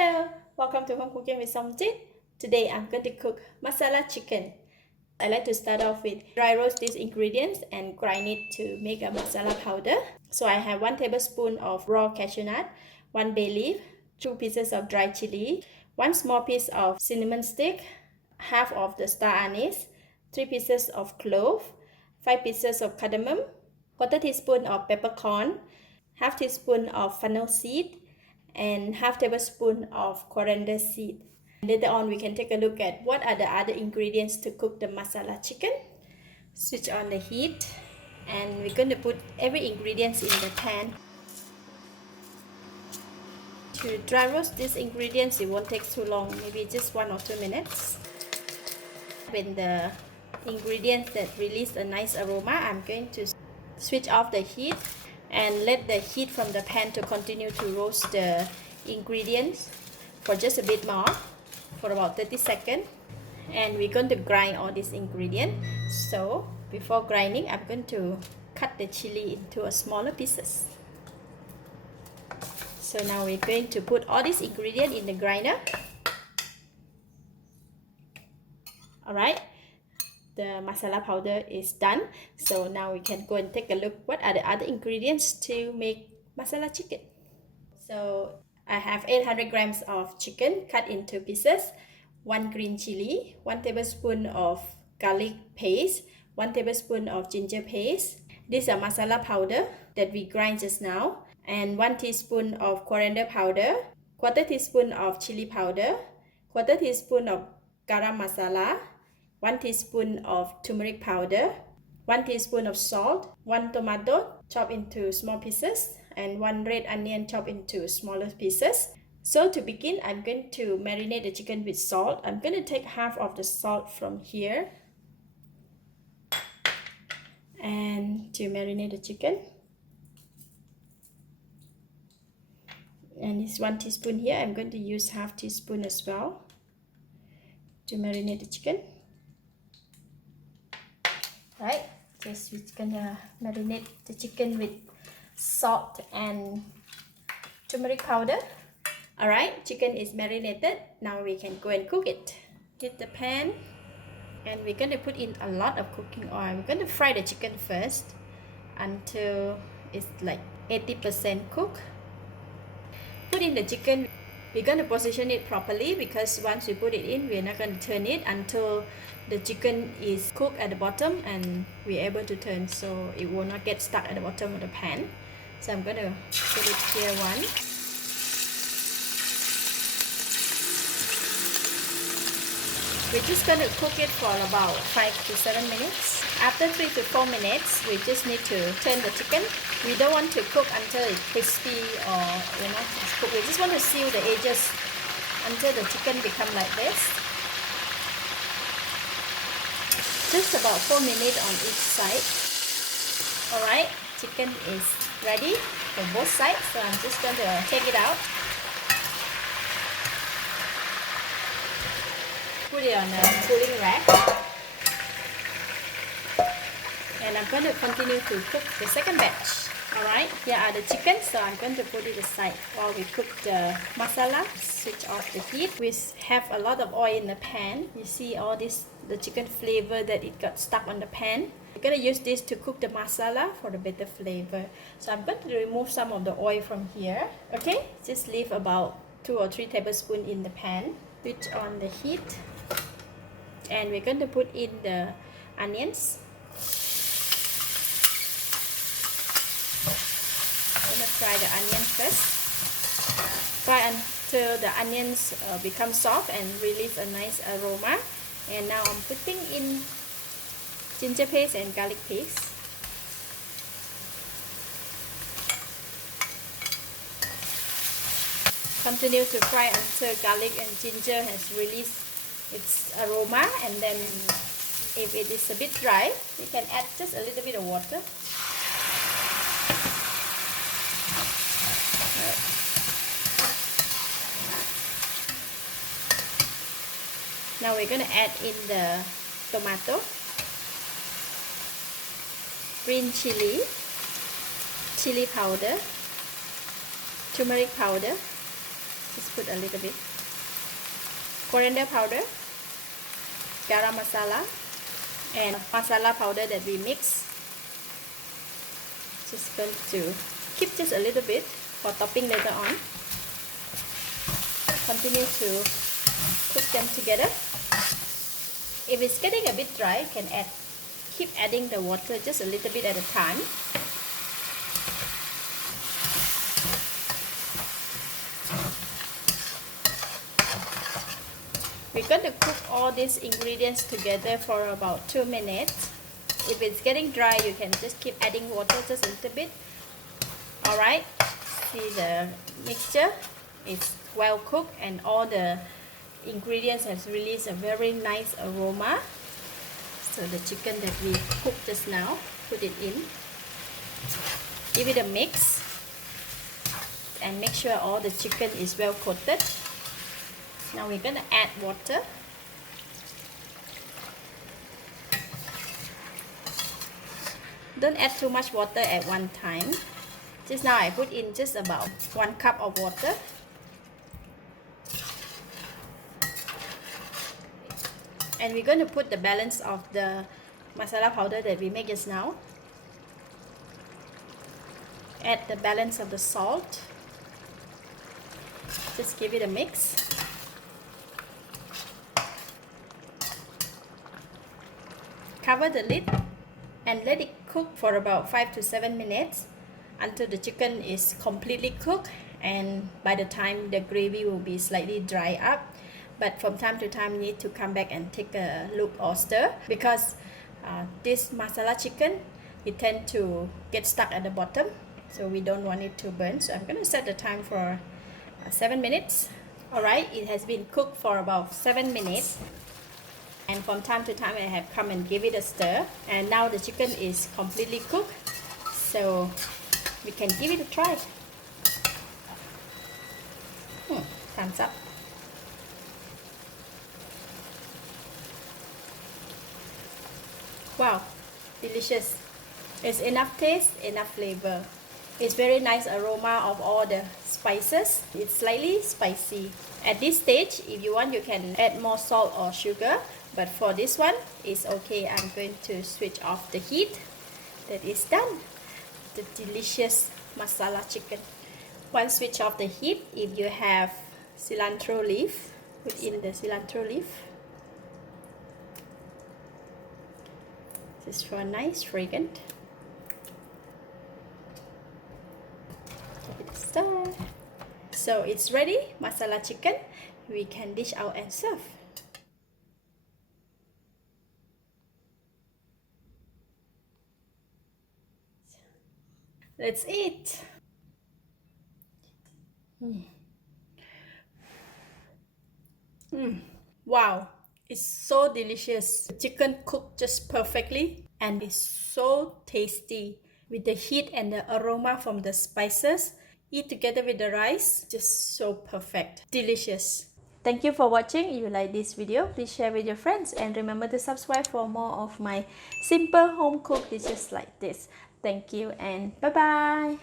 Hello, welcome to Home Cooking with Somjit. Today I'm going to cook masala chicken. I like to start off with dry roast these ingredients and grind it to make a masala powder. So I have 1 tablespoon of raw cashew nut, 1 bay leaf, 2 pieces of dry chili, 1 small piece of cinnamon stick, half of the star anise, 3 pieces of clove, 5 pieces of cardamom, 1/4 teaspoon of peppercorn, half teaspoon of fennel seed, and half tablespoon of coriander seed. Later on we can take a look at what are the other ingredients to cook the masala chicken. Switch on the heat and we're going to put every ingredients in the pan. To dry roast these ingredients, it won't take too long, maybe just 1 or 2 minutes. When the ingredients that release a nice aroma, I'm going to switch off the heat and let the heat from the pan to continue to roast the ingredients for just a bit more, for about 30 seconds. And we're going to grind all these ingredients. So before grinding, I'm going to cut the chili into a smaller pieces. So now we're going to put all these ingredients in the grinder. Alright, the masala powder is done. So now we can go and take a look what are the other ingredients to make masala chicken. So I have 800 grams of chicken cut into pieces, 1 green chili, 1 tablespoon of garlic paste, 1 tablespoon of ginger paste. These are masala powder that we grind just now, and 1 teaspoon of coriander powder, 1/4 teaspoon of chili powder, 1/4 teaspoon of garam masala, 1 teaspoon of turmeric powder, 1 teaspoon of salt, 1 tomato chopped into small pieces, and 1 red onion chopped into smaller pieces. So to begin, I'm going to marinate the chicken with salt. I'm going to take half of the salt from here and to marinate the chicken. And it's 1 teaspoon here. I'm going to use half teaspoon as well to marinate the chicken. Right, just we're gonna marinate the chicken with salt and turmeric powder. Alright, chicken is marinated. Now we can go and cook it. Heat the pan and we're going to put in a lot of cooking oil. We're going to fry the chicken first until it's like 80% cooked. Put in the chicken. We're going to position it properly because once we put it in, we're not going to turn it until the chicken is cooked at the bottom and we're able to turn, so it will not get stuck at the bottom of the pan. So I'm going to put it here one. We're just going to cook it for about 5 to 7 minutes. After 3 to 4 minutes, we just need to turn the chicken. We don't want to cook until it's crispy or it's cooked. We just want to seal the edges until the chicken becomes like this. Just about 4 minutes on each side. Alright, chicken is ready for both sides, so I'm just going to take it out. Put it on a cooling rack. And I'm going to continue to cook the second batch. Alright, here are the chickens, so I'm going to put it aside while we cook the masala. Switch off the heat. We have a lot of oil in the pan. You see all this, the chicken flavor that it got stuck on the pan. We're going to use this to cook the masala for the better flavor. So I'm going to remove some of the oil from here. Okay, just leave about 2 or 3 tablespoons in the pan. Switch on the heat. And we're going to put in the onions. Fry the onion first. Fry until the onions become soft and release a nice aroma. And now I'm putting in ginger paste and garlic paste. Continue to fry until garlic and ginger has released its aroma, and then if it is a bit dry, you can add just a little bit of water. Now we're going to add in the tomato, green chili, chili powder, turmeric powder, Just put a little bit. Coriander powder, garam masala, and masala powder that we mix. Just going to keep just a little bit for topping later on. Continue to cook them together. If it's getting a bit dry, you can keep adding the water just a little bit at a time. We're going to cook all these ingredients together for about 2 minutes. If it's getting dry, you can just keep adding water just a little bit. Alright, see the mixture is well cooked and all the ingredients has released a very nice aroma. So the chicken that we cooked just now, put it in. Give it a mix and make sure all the chicken is well coated. Now we're going to add water. Don't add too much water at one time. Just now I put in just about 1 cup of water. And we're going to put the balance of the masala powder that we make just now. Add the balance of the salt. Just give it a mix. Cover the lid and let it cook for about 5 to 7 minutes until the chicken is completely cooked, and by the time the gravy will be slightly dry up. But from time to time you need to come back and take a look or stir, because this masala chicken, it tends to get stuck at the bottom, so we don't want it to burn. So I'm going to set the time for 7 minutes. Alright, it has been cooked for about 7 minutes. And from time to time I have come and give it a stir, and now the chicken is completely cooked, so we can give it a try. Thumbs up. Wow, delicious. It's enough taste, enough flavor. It's very nice aroma of all the spices. It's slightly spicy. At this stage, if you want, you can add more salt or sugar. But for this one, it's okay. I'm going to switch off the heat. That is done. The delicious masala chicken. Once switch off the heat, if you have cilantro leaf, put in the cilantro leaf. Just for a nice fragrant. Give it a stir. So it's ready, masala chicken. We can dish out and serve. Let's eat. Wow, it's so delicious. The chicken cooked just perfectly and it's so tasty with the heat and the aroma from the spices. Eat together with the rice, just so perfect. Delicious. Thank you for watching. If you like this video, please share with your friends and remember to subscribe for more of my simple home cooked dishes like this. Thank you and bye bye.